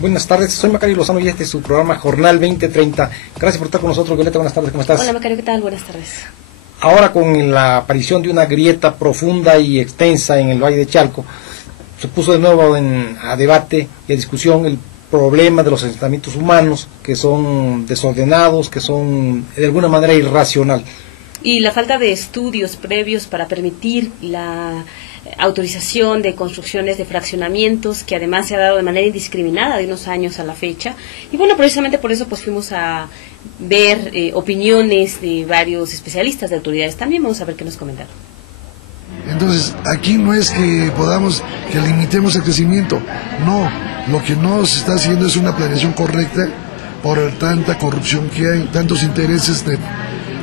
Buenas tardes, soy Macario Lozano y este es su programa Jornal 2030. Gracias por estar con nosotros, Violeta. Buenas tardes, ¿cómo estás? Hola Macario, ¿qué tal? Buenas tardes. Ahora, con la aparición de una grieta profunda y extensa en el Valle de Chalco, se puso de nuevo a debate y a discusión el problema de los asentamientos humanos, que son desordenados, que son de alguna manera irracional. Y la falta de estudios previos para permitir la autorización de construcciones de fraccionamientos, que además se ha dado de manera indiscriminada de unos años a la fecha. Y bueno, precisamente por eso pues fuimos a ver opiniones de varios especialistas, de autoridades también. Vamos a ver qué nos comentaron. Entonces, aquí no es que que limitemos el crecimiento, no, lo que no se está haciendo es una planeación correcta por tanta corrupción que hay, tantos intereses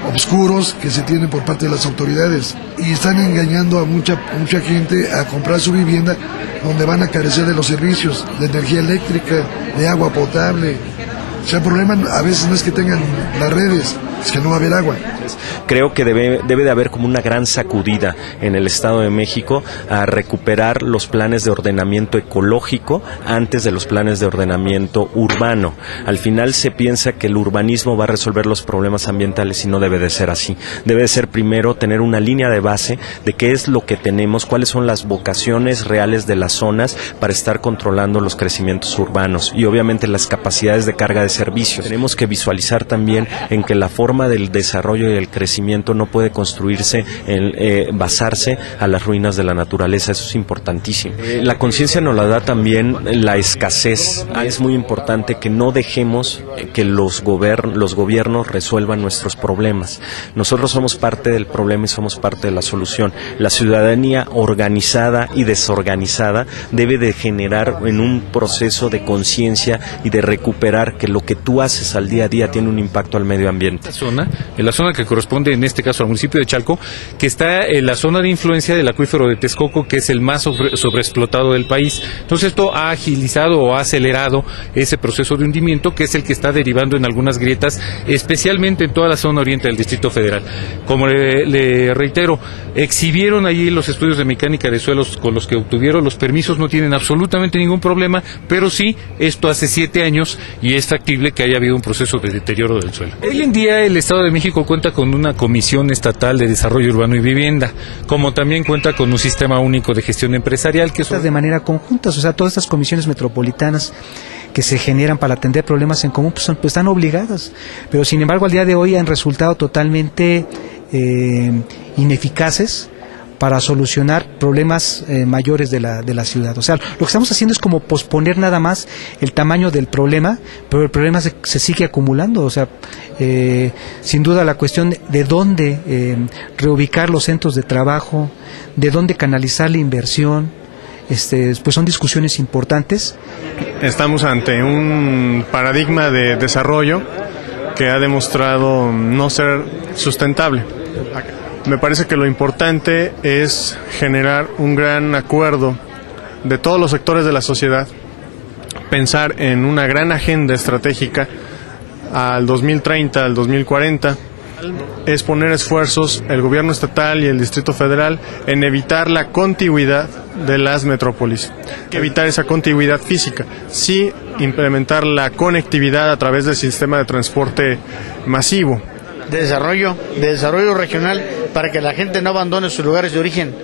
obscuros que se tienen por parte de las autoridades, y están engañando a mucha gente a comprar su vivienda donde van a carecer de los servicios, de energía eléctrica, de agua potable. O sea, el problema a veces no es que tengan las redes, es que no va a haber agua. Creo que debe de haber como una gran sacudida en el Estado de México a recuperar los planes de ordenamiento ecológico antes de los planes de ordenamiento urbano. Al final se piensa que el urbanismo va a resolver los problemas ambientales y no debe de ser así. Debe de ser primero tener una línea de base de qué es lo que tenemos, cuáles son las vocaciones reales de las zonas para estar controlando los crecimientos urbanos y obviamente las capacidades de carga de servicios. Tenemos que visualizar también en que la forma del desarrollo y el crecimiento no puede construirse basarse a las ruinas de la naturaleza. Eso es importantísimo. La conciencia nos la da también la escasez. Es muy importante que no dejemos que los gobiernos resuelvan nuestros problemas. Nosotros somos parte del problema y somos parte de la solución. La ciudadanía organizada y desorganizada debe de generar en un proceso de conciencia y de recuperar que lo que tú haces al día a día tiene un impacto al medio ambiente. En la zona que corresponde en este caso al municipio de Chalco, que está en la zona de influencia del acuífero de Texcoco, que es el más sobreexplotado del país. Entonces esto ha agilizado o ha acelerado ese proceso de hundimiento, que es el que está derivando en algunas grietas, especialmente en toda la zona oriente del Distrito Federal. Como le reitero, exhibieron allí los estudios de mecánica de suelos con los que obtuvieron los permisos, no tienen absolutamente ningún problema, pero sí, esto hace 7 años y es factible que haya habido un proceso de deterioro del suelo. Hoy en día el Estado de México cuenta con una Comisión Estatal de Desarrollo Urbano y Vivienda, como también cuenta con un sistema único de gestión empresarial que de manera conjunta, o sea, todas estas comisiones metropolitanas que se generan para atender problemas en común pues están obligadas, pero sin embargo al día de hoy han resultado totalmente ineficaces para solucionar problemas mayores de la ciudad. O sea, lo que estamos haciendo es como posponer nada más el tamaño del problema, pero el problema se sigue acumulando. O sea, sin duda la cuestión de dónde reubicar los centros de trabajo, de dónde canalizar la inversión, pues son discusiones importantes. Estamos ante un paradigma de desarrollo que ha demostrado no ser sustentable. Me parece que lo importante es generar un gran acuerdo de todos los sectores de la sociedad, pensar en una gran agenda estratégica al 2030, al 2040, es poner esfuerzos el gobierno estatal y el Distrito Federal en evitar la contigüidad de las metrópolis, evitar esa contigüidad física, sí implementar la conectividad a través del sistema de transporte masivo. De desarrollo regional, para que la gente no abandone sus lugares de origen.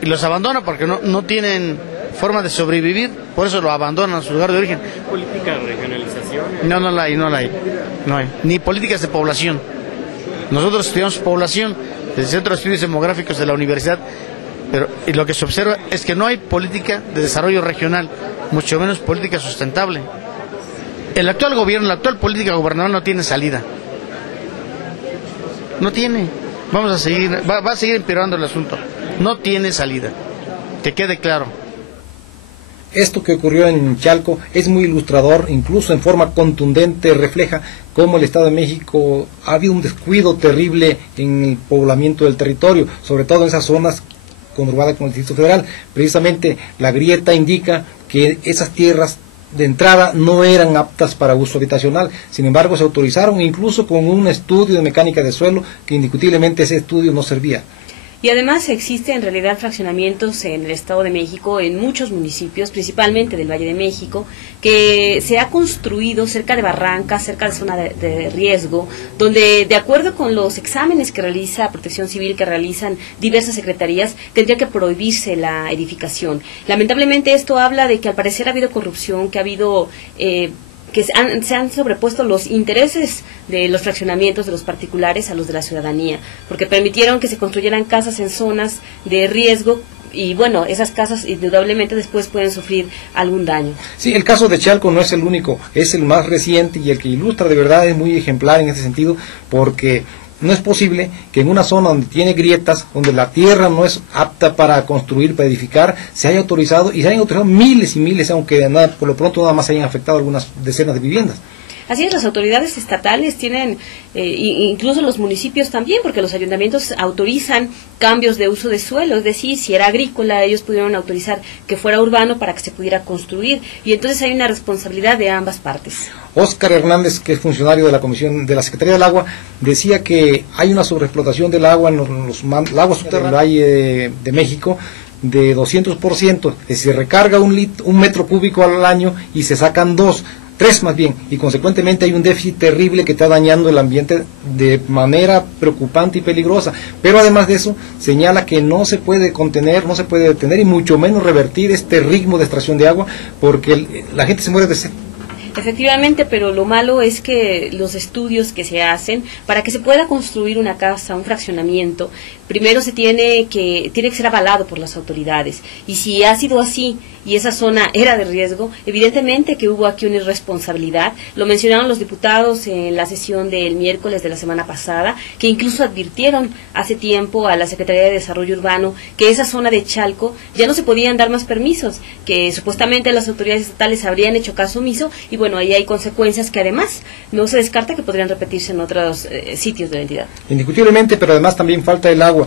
Y los abandona porque no tienen forma de sobrevivir, por eso lo abandonan a su lugar de origen. ¿Política de regionalización? No la hay. Ni políticas de población. Nosotros estudiamos población desde el Centro de Estudios Demográficos de la Universidad, y lo que se observa es que no hay política de desarrollo regional, mucho menos política sustentable. El actual gobierno, la actual política gubernamental no tiene salida. No tiene. Va a seguir empeorando el asunto. No tiene salida. Que quede claro. Esto que ocurrió en Chalco es muy ilustrador, incluso en forma contundente refleja cómo el Estado de México ha habido un descuido terrible en el poblamiento del territorio, sobre todo en esas zonas conurbadas con el Distrito Federal. Precisamente la grieta indica que esas tierras de entrada no eran aptas para uso habitacional. Sin embargo, se autorizaron incluso con un estudio de mecánica de suelo que indiscutiblemente ese estudio no servía. Y además existen en realidad fraccionamientos en el Estado de México, en muchos municipios, principalmente del Valle de México, que se ha construido cerca de barrancas, cerca de zona de riesgo, donde de acuerdo con los exámenes que realiza Protección Civil, que realizan diversas secretarías, tendría que prohibirse la edificación. Lamentablemente esto habla de que al parecer ha habido corrupción, que ha habido se han sobrepuesto los intereses de los fraccionamientos de los particulares a los de la ciudadanía, porque permitieron que se construyeran casas en zonas de riesgo y bueno, esas casas indudablemente después pueden sufrir algún daño. Sí, el caso de Chalco no es el único, es el más reciente y el que ilustra de verdad, es muy ejemplar en ese sentido, porque no es posible que en una zona donde tiene grietas, donde la tierra no es apta para construir, para edificar, se haya autorizado y se hayan autorizado miles y miles, aunque por lo pronto nada más se hayan afectado algunas decenas de viviendas. Así es, las autoridades estatales tienen, incluso los municipios también, porque los ayuntamientos autorizan cambios de uso de suelo, es decir, si era agrícola, ellos pudieron autorizar que fuera urbano para que se pudiera construir, y entonces hay una responsabilidad de ambas partes. Óscar Hernández, que es funcionario de la Comisión de la Secretaría del Agua, decía que hay una sobreexplotación del agua en los lagos subterráneos del Valle de México de 200%, que se recarga un metro cúbico al año y se sacan 3 más bien, y consecuentemente hay un déficit terrible que está dañando el ambiente de manera preocupante y peligrosa. Pero además de eso, señala que no se puede contener, no se puede detener y mucho menos revertir este ritmo de extracción de agua, porque la gente se muere de sed. Efectivamente, pero lo malo es que los estudios que se hacen para que se pueda construir una casa, un fraccionamiento, primero tiene que ser avalado por las autoridades. Y si ha sido así y esa zona era de riesgo, evidentemente que hubo aquí una irresponsabilidad. Lo mencionaron los diputados en la sesión del miércoles de la semana pasada, que incluso advirtieron hace tiempo a la Secretaría de Desarrollo Urbano que esa zona de Chalco ya no se podían dar más permisos, que supuestamente las autoridades estatales habrían hecho caso omiso y bueno, ahí hay consecuencias que además no se descarta que podrían repetirse en otros sitios de la entidad. Indiscutiblemente, pero además también falta el agua.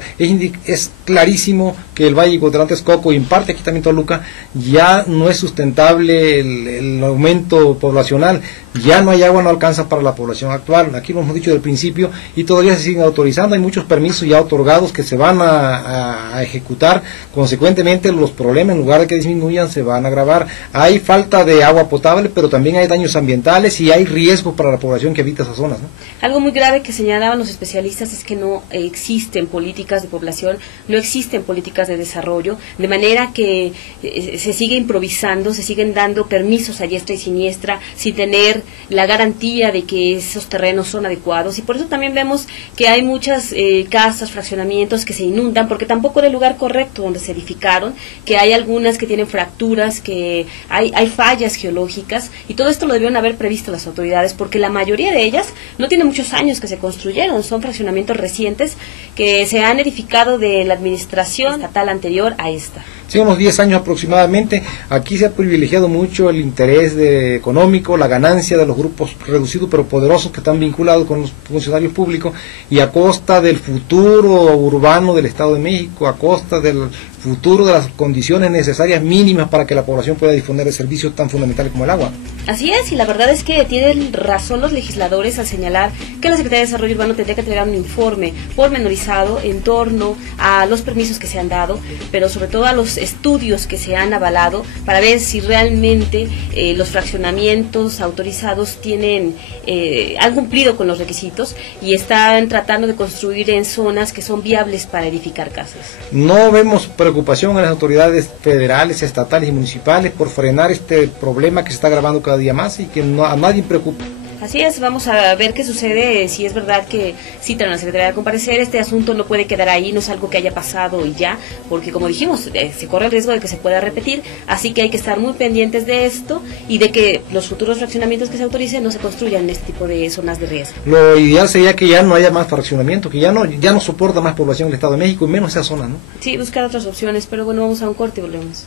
Es clarísimo que el Valle de Texcoco y en parte aquí también Toluca ya no es sustentable el aumento poblacional, ya no hay agua, no alcanza para la población actual. Aquí lo hemos dicho del principio y todavía se siguen autorizando, hay muchos permisos ya otorgados que se van a ejecutar, consecuentemente los problemas en lugar de que disminuyan se van a agravar. Hay falta de agua potable, pero también hay daños ambientales y hay riesgos para la población que habita esas zonas, ¿no? Algo muy grave que señalaban los especialistas es que no existen políticas de población, no existen políticas de desarrollo, de manera que se sigue improvisando, se siguen dando permisos a diestra y siniestra sin tener la garantía de que esos terrenos son adecuados, y por eso también vemos que hay muchas casas, fraccionamientos que se inundan porque tampoco era el lugar correcto donde se edificaron, que hay algunas que tienen fracturas, que hay fallas geológicas, y todo esto lo debieron haber previsto las autoridades porque la mayoría de ellas no tiene muchos años que se construyeron, son fraccionamientos recientes que se han edificado de la administración estatal anterior a esta. Sí, unos 10 años aproximadamente. Aquí se ha privilegiado mucho el interés económico, la ganancia de los grupos reducidos pero poderosos que están vinculados con los funcionarios públicos, y a costa del futuro urbano del Estado de México, a costa del futuro de las condiciones necesarias mínimas para que la población pueda disponer de servicios tan fundamentales como el agua. Así es, y la verdad es que tienen razón los legisladores al señalar que la Secretaría de Desarrollo Urbano tendría que entregar un informe pormenorizado en torno a los permisos que se han dado, pero sobre todo a los estudios que se han avalado para ver si realmente los fraccionamientos autorizados han cumplido con los requisitos y están tratando de construir en zonas que son viables para edificar casas. No vemos preocupación en las autoridades federales, estatales y municipales por frenar este problema que se está agravando cada día más y que a nadie preocupa. Así es, vamos a ver qué sucede, si es verdad que citan a la Secretaría a comparecer. Este asunto no puede quedar ahí, no es algo que haya pasado y ya, porque como dijimos, se corre el riesgo de que se pueda repetir, así que hay que estar muy pendientes de esto y de que los futuros fraccionamientos que se autoricen no se construyan en este tipo de zonas de riesgo. Lo ideal sería que ya no haya más fraccionamiento, que ya no soporta más población el Estado de México y menos esa zona, ¿no? Sí, buscar otras opciones, pero bueno, vamos a un corte y volvemos.